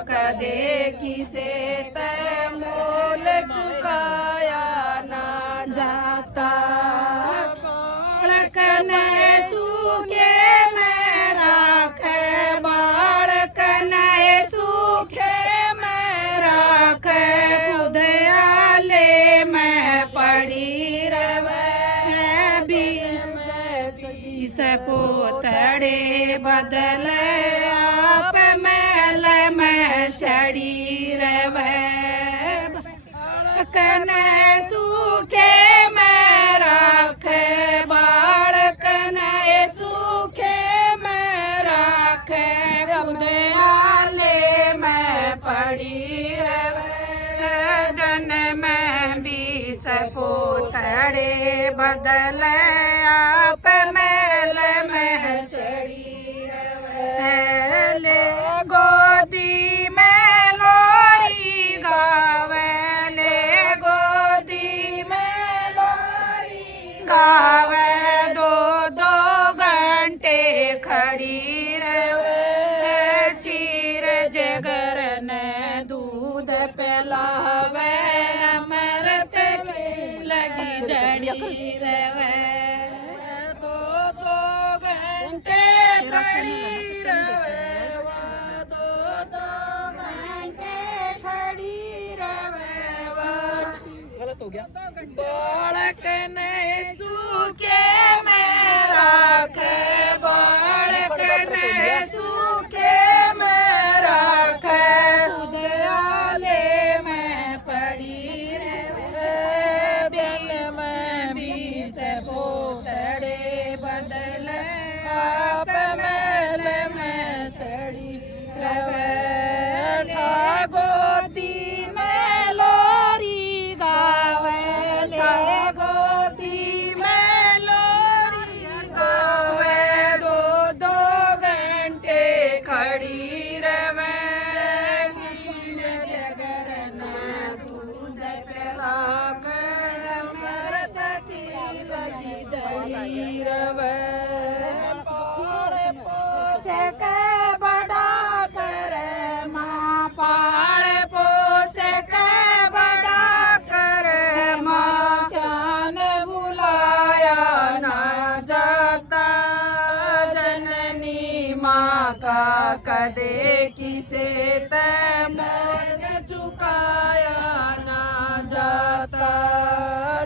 कदे किसे तय मोल चुकाया ना जाता। बालक ने सूखे में राखे, बालक ने सूखे में राखे, खुदयाले में पड़ी रवे बीस पोतड़े बदले आप मैल में शड़ी रवे। बालक ने सूखे में राखे, बालक ने सूखे में राखे, खुदयाले में पड़ी रवे। गन में बीस पोतड़े बदले आप मैल में शड़ी रवे। ले गोदी में लोरी गावे, ले गोदी में लोरी गावे, दो दो घंटे खड़ी रवे। चीर जगर ने दूध पिलावे, अमृत की लगी जड़ी रवे। दो दो घंटे खड़ी रवे, दो दो घंटे खड़ी रवे। गलत हो गया। बालक ने सूखे में राखे, बालक ने सूखे में राखे, खुदयाले में पड़ी रवे। दिल में बीस पोतड़े बदले आप मैल में सड़ी रवे। गोदी में लोरी गावे, गोदी में लोरी गावे, दो दो घंटे खड़ी रवे। चीर जगर ना दूध पिला कर, अमृत की लगी जड़ी रवे। पोसे के बड़ा करे माँ, पाल पोसे के बड़ा करे माँ, शान बुलाया ना जाता। जननी माँ का कदे किसे तय मोल चुकाया ना जाता।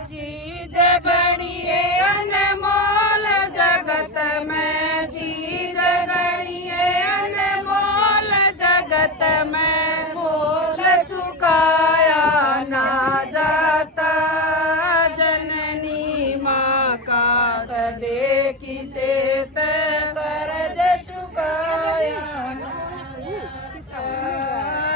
चीज गणिए अनमोल जगत में, चीज गणिए अनमोल जगत में, मोल चुकाया ना जाता। जननी माँ का कदे किसे तय कर्ज चुकाया ना जाता।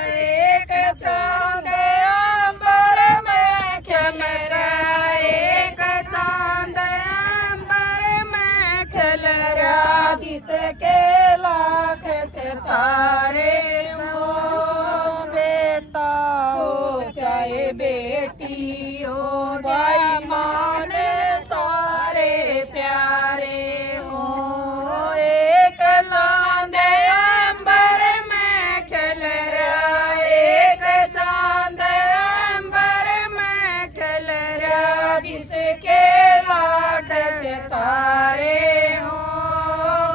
एक चांद अंबर में चल रहा, एक चांद अंबर में चल रहा, जिसके लाख सितारे हो। बेटा हो चाहे बेटी हो, भाई माने सारे प्यारे हो। एक चांद अंबर में चल रहा, एक चांद अंबर में चल रहा, जिसके लाख सितारे हो।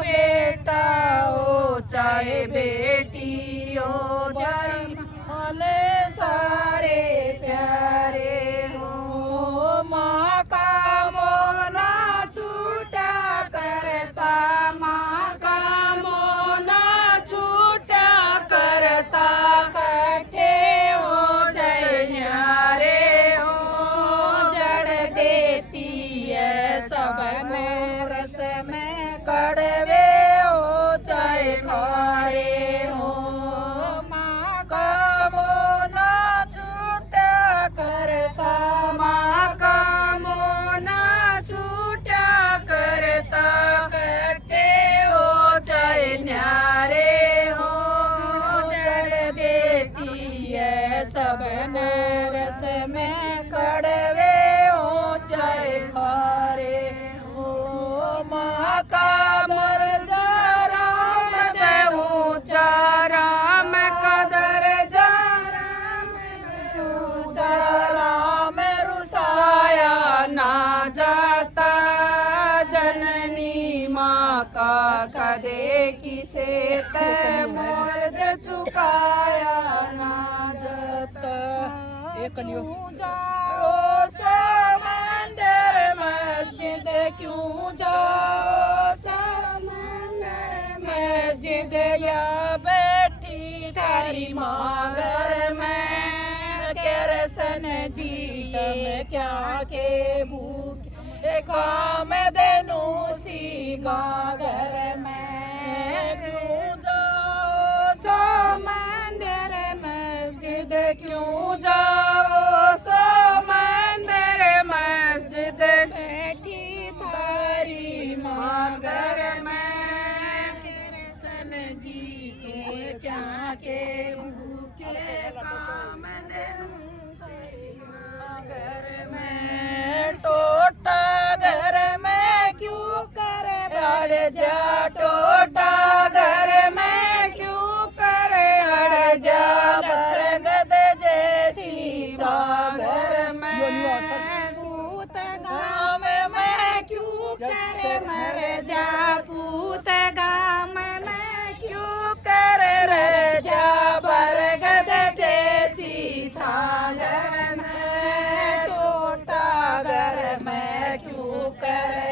बेटा हो चाहे बेटी हो, भाई माने सारे प्यारे हो। माँ का मोना छूटा करता, माँ का मोना छूटा करता, कट्ठे हो चाहे न्यारे हो। जड़ देती है सबन रस में, कड़वे हो चाहे खारे हो। माँ का मोना छूटा करता, माँ का मोना छूटा करता, कट्ठे हो चाहे न्यारे हो। जड़ देती है सबन रस में, कड़वे हो चाहे खारे हो। माँ का दर्जा राम दे ऊंचा, राम का दर्जा मोल चुकाया ना जाता क्यों जाओ समंदर मस्जिद क्यों जाओ समंदर मस्जिद या बैठी थारी माँ घर में केरसन जी तम क्या के भूख काम देनु सी माँ घर में क्यों जाओ समंदर मस्जिद क्यों जाओ समंदर मस्जिद बैठी थारी माँ घर में सन जी के क्या के भूखे काम घर में टोटा घर में क्यों करे अड़ जा टोटा घर में क्यों करे अड़ जा बरगद जैसी घर में पूत गाँव में क्यों करे मर जा पूत गाँव में क्यों करे रह जा बरगद जैसी छागर में टोटा घर में क्यों करे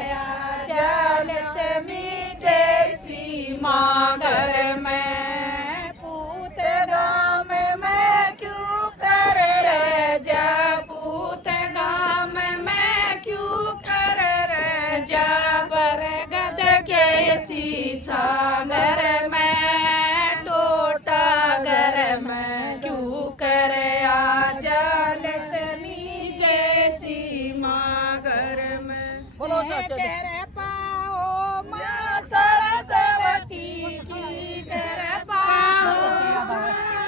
जल लक्ष्मी जैसी माँ घर में पूत गाँव में क्यों करे रह जा पूत गाँव में क्यों करे रह जा बरगद जैसी छागर में टोटा घर में क्यों करे आजा लक्ष्मी जैसी माँ घर में बोलो सच तेरे पाओ माँ सरस्वती की तेरे पाओ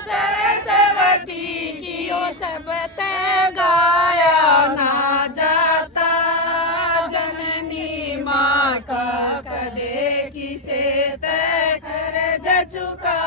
सरस्वती की ओ सब ते गाया ना जाता जननी माँ का कदे किसे ते कर चुका